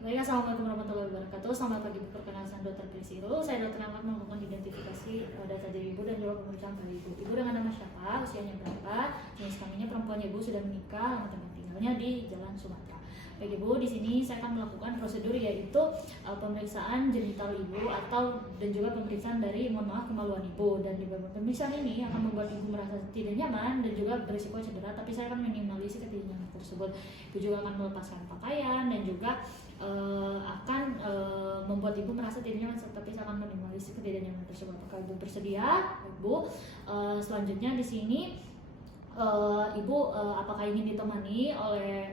Baik, assalamualaikum warahmatullahi wabarakatuh. Selamat pagi, perkenalkan Dr. Priscil. Saya dokter yang akan melakukan identifikasi data diri ibu dan juga pemeriksaan pada ibu. Ibu dengan nama siapa, usianya berapa, jenis kelaminnya perempuan, ibu sudah menikah, alamat tempat tinggalnya di Jalan Sumatera. Baik ibu, di sini saya akan melakukan prosedur yaitu pemeriksaan genital ibu atau dan juga pemeriksaan dari kemaluan ibu. Dan di pemeriksaan ini akan membuat ibu merasa tidak nyaman dan juga berisiko cedera, tapi saya akan minimalisir ketidaknyamanan tersebut. Ibu juga akan melepaskan pakaian dan juga akan membuat ibu merasa tidak nyaman, tapi saya akan minimalisir ketidaknyamanan tersebut. Apakah ibu bersedia? Ibu, selanjutnya di sini ibu apakah ingin ditemani oleh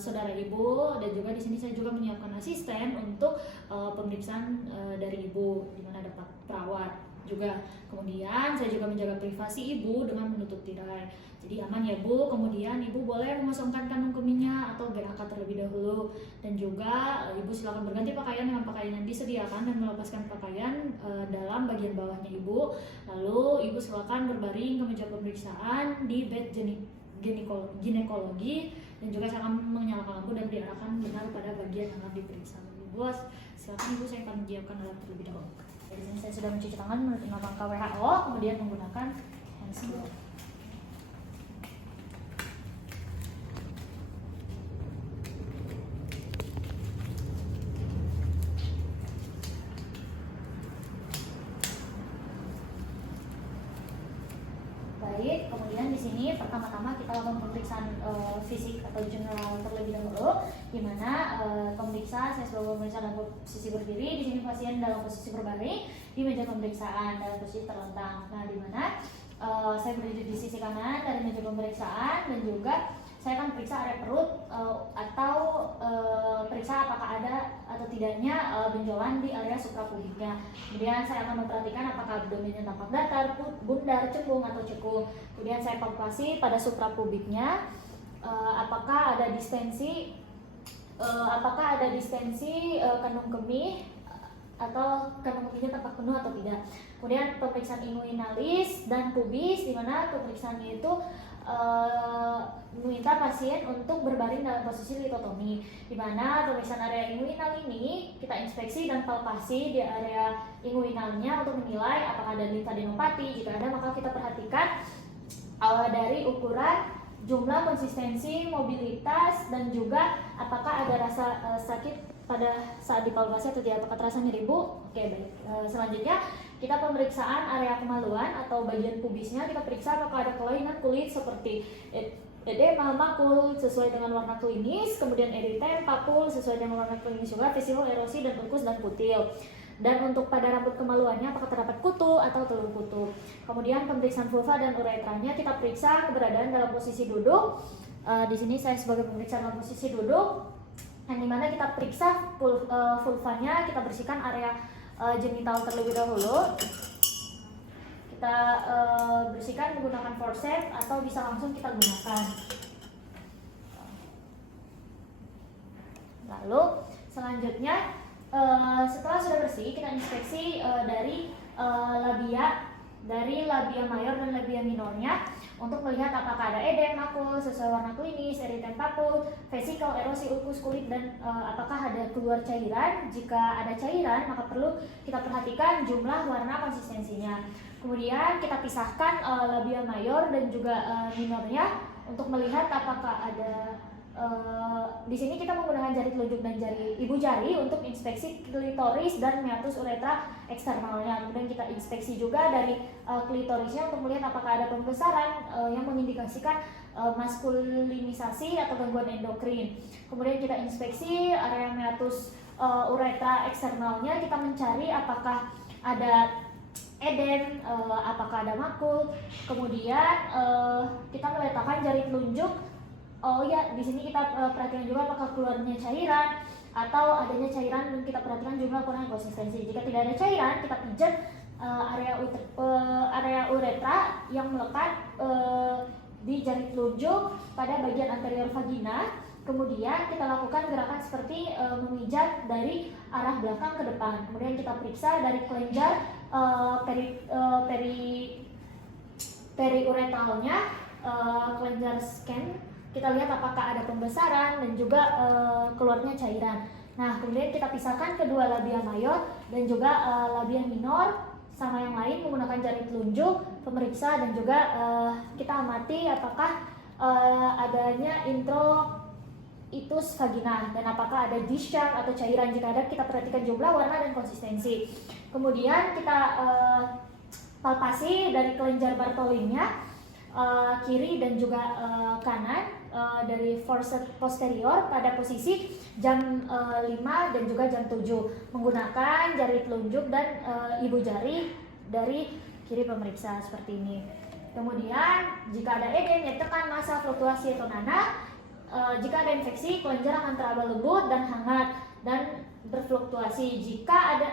saudara ibu, dan juga di sini saya juga menyiapkan asisten untuk pemeriksaan dari ibu, di mana ada perawat juga. Kemudian saya juga menjaga privasi ibu dengan menutup tirai, jadi aman ya Bu. Kemudian ibu boleh mengosongkan kandung kemihnya atau BAK terlebih dahulu, dan juga ibu silakan berganti pakaian dengan pakaian yang disediakan dan melepaskan pakaian dalam bagian bawahnya ibu. Lalu ibu silakan berbaring ke meja pemeriksaan di bed ginekologi, dan juga saya akan menyalakan lampu dan diarahkan benar pada bagian yang akan diperiksa. Ibu silakan, ibu saya akan menyiapkan alat terlebih dahulu. Di sini saya sudah mencuci tangan menurut langkah WHO, kemudian menggunakan hand sanitizer. Baik, kemudian di sini pertama-tama kita lakukan pemeriksaan fisik atau general terlebih dahulu, di mana pemeriksa saya sebagai pemeriksa dalam posisi berdiri, di sini pasien dalam posisi berbaring di meja pemeriksaan dalam posisi terlentang. Nah, di mana saya berdiri di sisi kanan dari meja pemeriksaan, dan juga saya akan periksa area perut atau periksa apakah ada atau tidaknya benjolan di area suprapubiknya. Kemudian saya akan memperhatikan apakah abdomennya tampak datar, bundar, cembung atau cekung. Kemudian saya palpasi pada suprapubiknya, apakah ada distensi kandung kemih atau kandung kemihnya tampak penuh atau tidak. Kemudian pemeriksaan inguinalis dan pubis, di mana pemeriksaannya itu meminta pasien untuk berbaring dalam posisi litotomi, di mana pemeriksaan area inguinal ini kita inspeksi dan palpasi di area inguinalnya untuk menilai apakah ada limfadenopati. Jika ada, maka kita perhatikan dari ukuran, jumlah, konsistensi, mobilitas, dan juga apakah ada rasa sakit pada saat dipalpasi atau tidak, apakah terasa nyeri Bu? Oke, baik. Selanjutnya kita pemeriksaan area kemaluan atau bagian pubisnya, kita periksa apakah ada kelainan kulit seperti edema makul sesuai dengan warna klinis, kemudian eritem papul sesuai dengan warna klinis juga, vesikel, erosi, dan ulkus dan kutil. Dan untuk pada rambut kemaluannya apakah terdapat kutu atau telur kutu. Kemudian pemeriksaan vulva dan uretranya, kita periksa keberadaan dalam posisi duduk. Di sini saya sebagai pemeriksa dalam posisi duduk, yang dimana kita periksa vulvanya, kita bersihkan area genital terlebih dahulu. Kita bersihkan menggunakan forceps atau bisa langsung kita gunakan. Lalu selanjutnya setelah sudah bersih, kita inspeksi dari labia mayor dan labia minornya untuk melihat apakah ada edem, makul sesuai warna klinis, eritem papul, vesikel, erosi, ulkus kulit, dan apakah ada keluar cairan. Jika ada cairan, maka perlu kita perhatikan jumlah, warna, konsistensinya. Kemudian kita pisahkan labia mayor dan juga minornya untuk melihat apakah ada di sini kita menggunakan jari telunjuk dan jari ibu jari untuk inspeksi klitoris dan meatus uretra eksternalnya. Kemudian kita inspeksi juga dari klitorisnya untuk melihat apakah ada pembesaran yang mengindikasikan maskulinisasi atau gangguan endokrin. Kemudian kita inspeksi area meatus uretra eksternalnya, kita mencari apakah ada edem, apakah ada makul. Kemudian kita meletakkan jari telunjuk. Oh ya, di sini kita perhatikan juga apakah keluarnya cairan atau adanya cairan, dan kita perhatikan jumlah, ukuran, konsistensi. Jika tidak ada cairan, kita pijat area uretra yang melekat di jari telunjuk pada bagian anterior vagina. Kemudian kita lakukan gerakan seperti memijat dari arah belakang ke depan. Kemudian kita periksa dari kelenjar periuretralnya, kelenjar scan. Kita lihat apakah ada pembesaran dan juga keluarnya cairan. Nah, kemudian kita pisahkan kedua labia mayor dan juga labia minor sama yang lain menggunakan jari telunjuk, pemeriksa, dan juga kita amati apakah adanya introitus vagina dan apakah ada discharge atau cairan. Jika ada, kita perhatikan jumlah, warna, dan konsistensi. Kemudian kita palpasi dari kelenjar Bartholinnya kiri dan juga kanan dari forceps posterior pada posisi jam 5 dan juga jam 7 menggunakan jari telunjuk dan ibu jari dari kiri pemeriksa seperti ini. Kemudian jika ada edem, nyertakan massa fluktuasi atau nanah. Jika ada infeksi, kelenjar akan teraba lembut dan hangat dan berfluktuasi. Jika ada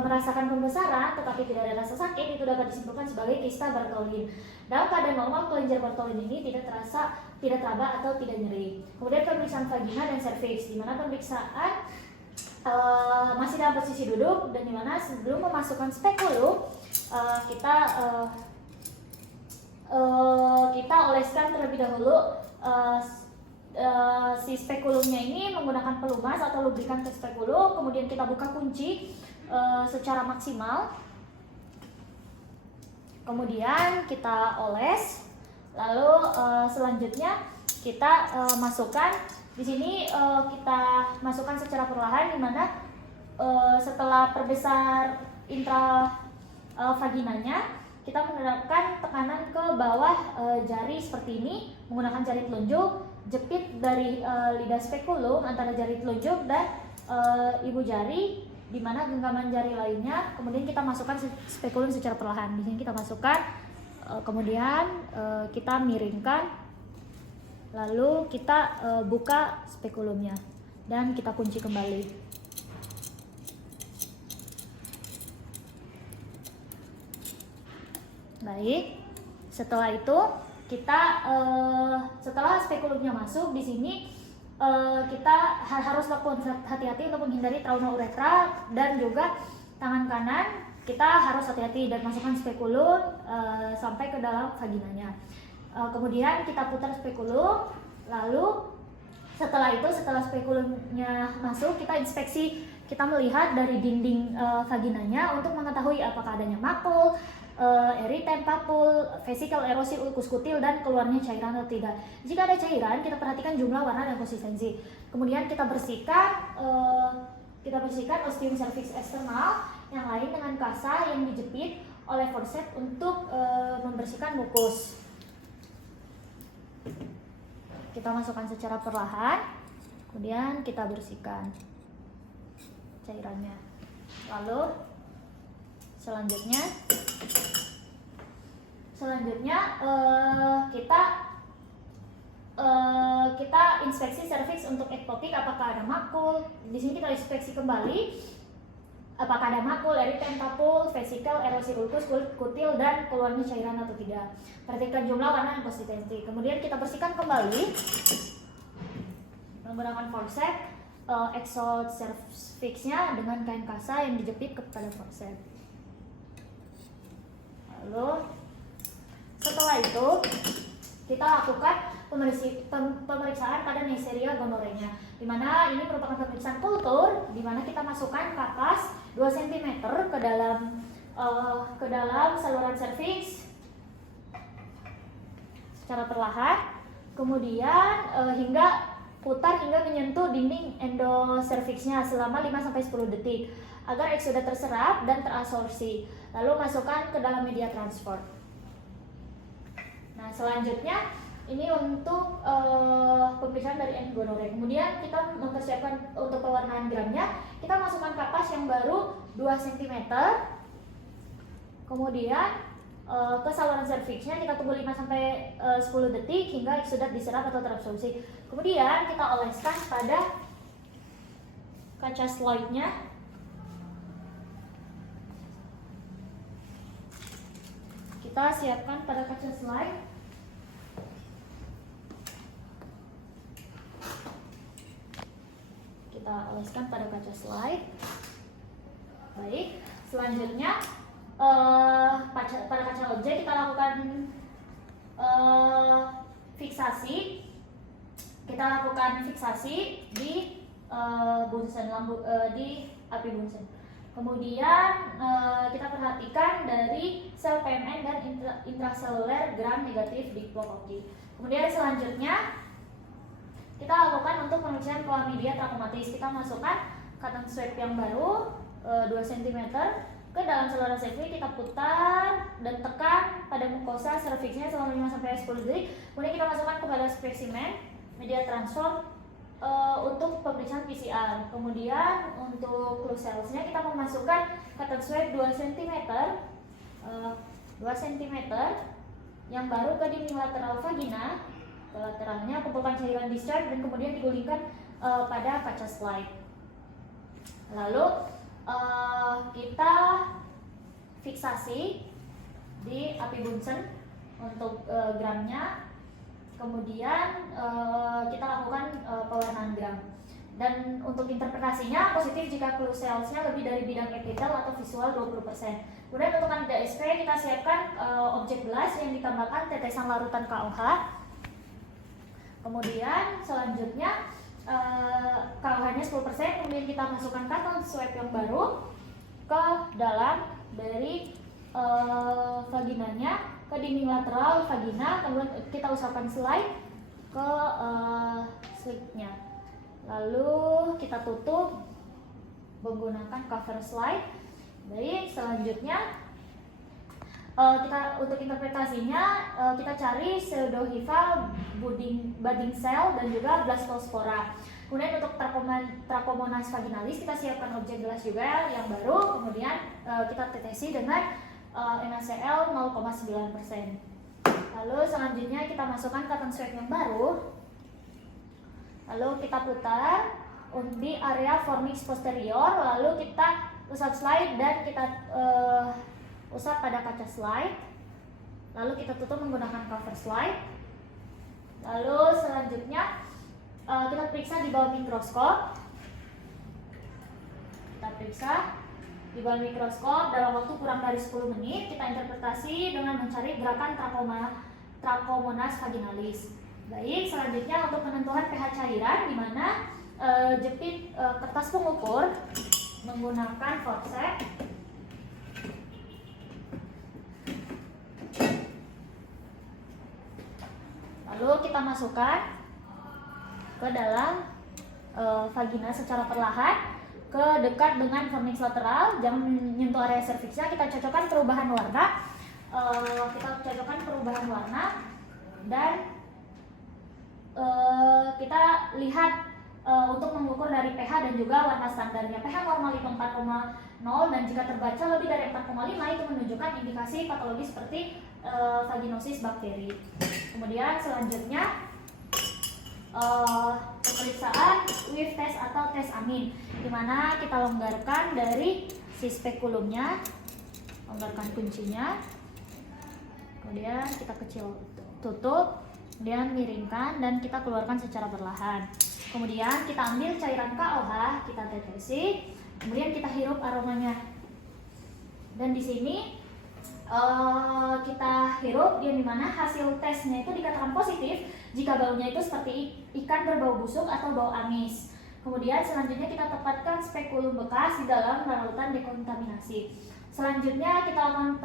merasakan pembesaran tetapi tidak ada rasa sakit, itu dapat disimpulkan sebagai kista Bartholin. Dalam keadaan normal, kelenjar Bartholin ini tidak teraba atau tidak nyeri. Kemudian pemeriksaan vagina dan serviks, di mana pemeriksaan masih dalam posisi duduk dan di mana sebelum memasukkan spekulum kita oleskan terlebih dahulu si spekulumnya ini menggunakan pelumas atau lubrikan ke spekulum. Kemudian kita buka kunci secara maksimal, kemudian kita oles, lalu selanjutnya kita masukkan di sini, kita masukkan secara perlahan, dimana setelah perbesar intra vaginanya kita menerapkan tekanan ke bawah jari seperti ini menggunakan jari telunjuk, jepit dari lidah spekulum antara jari telunjuk dan ibu jari, di mana genggaman jari lainnya. Kemudian kita masukkan spekulum secara perlahan. Di sini kita masukkan, kemudian kita miringkan, lalu kita buka spekulumnya dan kita kunci kembali. Baik, setelah itu kita setelah spekulumnya masuk di sini, kita harus lakukan hati-hati untuk menghindari trauma uretra, dan juga tangan kanan kita harus hati-hati dan masukkan spekulum sampai ke dalam vaginanya. Kemudian kita putar spekulum, lalu setelah spekulumnya masuk, kita inspeksi, kita melihat dari dinding vaginanya untuk mengetahui apakah adanya makul, eritem, papul, vesikel, erosi, ulkus kutil, dan keluarnya cairan atau tidak. Jika ada cairan, kita perhatikan jumlah, warna, dan konsistensi. Kemudian kita bersihkan ostium cervix eksternal yang lain dengan kasa yang dijepit oleh forceps untuk membersihkan mukus. Kita masukkan secara perlahan, kemudian kita bersihkan cairannya. Lalu selanjutnya kita inspeksi serviks untuk ektopik, apakah ada makul. Di sini kita inspeksi kembali apakah ada makul, eritem, papul, vesikel, erosi ulkus kutil, dan keluarnya cairan atau tidak. Perhatikan jumlah, warna, dan konsistensi. Kemudian kita bersihkan kembali menggunakan forceps, exalt cervixnya dengan kain kasa yang dijepit kepada forceps. Lalu setelah itu kita lakukan pemeriksaan pada Neisseria gonorrhea, di mana ini merupakan pemeriksaan kultur, di mana kita masukkan kapas 2 cm ke dalam saluran serviks secara perlahan, kemudian putar hingga menyentuh dinding endoserviksnya selama 5-10 detik agar eksudat terserap dan terabsorpsi. Lalu masukkan ke dalam media transport. Nah, selanjutnya ini untuk pemeriksaan dari gonorrhea. Kemudian kita mempersiapkan untuk pewarnaan gramnya. Kita masukkan kapas yang baru 2 cm. Kemudian ke saluran serviksnya kita tunggu 5-10 detik hingga eksudat diserap atau terabsorpsi. Kemudian kita oleskan pada kaca slide-nya. Kita siapkan pada kaca slide. Kita oleskan pada kaca slide. Baik, selanjutnya pada kaca objek kita lakukan fiksasi. Kita lakukan fiksasi di Bunsen di api Bunsen. Kemudian kita perhatikan dari sel PMN dan intraseluler gram negatif di Oki. Kemudian selanjutnya kita lakukan untuk pemeriksaan chlamydia trachomatis. Kita masukkan cotton swab yang baru 2 cm ke dalam saluran cervix, kita putar dan tekan pada mukosa cervixnya selama 5-10 detik. Kemudian kita masukkan kepada spesimen media transfer untuk pemeriksaan PCR. Kemudian untuk clue cells-nya kita memasukkan cotton swab 2 cm yang baru ke dinding lateral vagina, ke lateralnya, kumpulkan cairan discharge dan kemudian digulingkan pada kaca slide. Lalu kita fiksasi di api Bunsen untuk gramnya. Kemudian kita lakukan pewarnaan gram. Dan untuk interpretasinya positif jika clue cells-nya lebih dari bidang epitel atau visual 20%. Kemudian untuk kandida SP kita siapkan objek gelas yang ditambahkan tetesan larutan KOH. Kemudian selanjutnya KOH-nya 10%, kemudian kita masukkan cotton swab yang baru ke dalam dari vaginanya, ke dinding lateral vagina, kemudian kita usapkan slide ke slide-nya. Lalu kita tutup menggunakan cover slide. Baik, selanjutnya kita untuk interpretasinya kita cari pseudohiva budding cell dan juga blastospora. Kemudian untuk Trachomonas vaginalis kita siapkan objek gelas juga yang baru. Kemudian kita tetesi dengan NaCl 0,9%. Lalu selanjutnya kita masukkan cotton swab yang baru. Lalu kita putar di area fornix posterior. Lalu kita usap slide dan kita usap pada kaca slide. Lalu kita tutup menggunakan cover slide. Lalu selanjutnya kita periksa di bawah mikroskop. Kita periksa di bawah mikroskop dalam waktu kurang dari 10 menit. Kita interpretasi dengan mencari gerakan Trachomonas vaginalis. Baik, selanjutnya untuk penentuan pH cairan, di mana jepit kertas pengukur menggunakan forceps. Lalu kita masukkan ke dalam vagina secara perlahan ke dekat dengan fornix lateral, jangan menyentuh area serviksnya. Kita cocokkan perubahan warna, dan kita lihat untuk mengukur dari pH dan juga warna standarnya. pH normal itu 4,0 dan jika terbaca lebih dari 4,5 itu menunjukkan indikasi patologi seperti vaginosis bakteri. Kemudian selanjutnya pemeriksaan Wave test atau tes amin, di mana kita longgarkan dari si spekulumnya, longgarkan kuncinya, kemudian kita kecil tutup, kemudian miringkan dan kita keluarkan secara perlahan. Kemudian kita ambil cairan KOH, kita tetesi, kemudian kita hirup aromanya. Dan di sini kita hirup, yang dimana hasil tesnya itu dikatakan positif jika baunya itu seperti ikan berbau busuk atau bau amis. Kemudian selanjutnya kita tempatkan spekulum bekas di dalam larutan dekontaminasi. Selanjutnya kita lakukan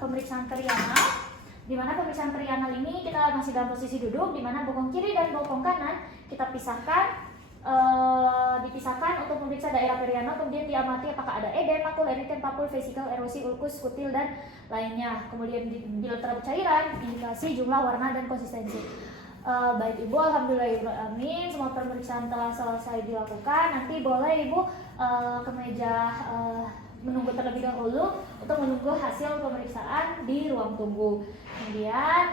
pemeriksaan perianal, di mana pemeriksaan perianal ini kita masih dalam posisi duduk, di mana bokong kiri dan bokong kanan kita dipisahkan untuk memeriksa daerah perianal. Kemudian diamati apakah ada edem, makul, eritem, papul, vesikel, erosi, ulkus, kutil, dan lainnya. Kemudian bila terdapat cairan, indikasi, jumlah, warna, dan konsistensi. Baik Ibu, alhamdulillahirrahmanirrahim, semua pemeriksaan telah selesai dilakukan. Nanti boleh Ibu ke meja menunggu terlebih dahulu untuk menunggu hasil pemeriksaan di ruang tunggu. Kemudian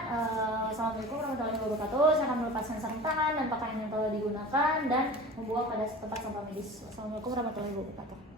assalamualaikum warahmatullahi wabarakatuh. Saya akan melepaskan sarung tangan dan pakaian yang telah digunakan dan membawa pada tempat sampah medis. Assalamualaikum warahmatullahi wabarakatuh.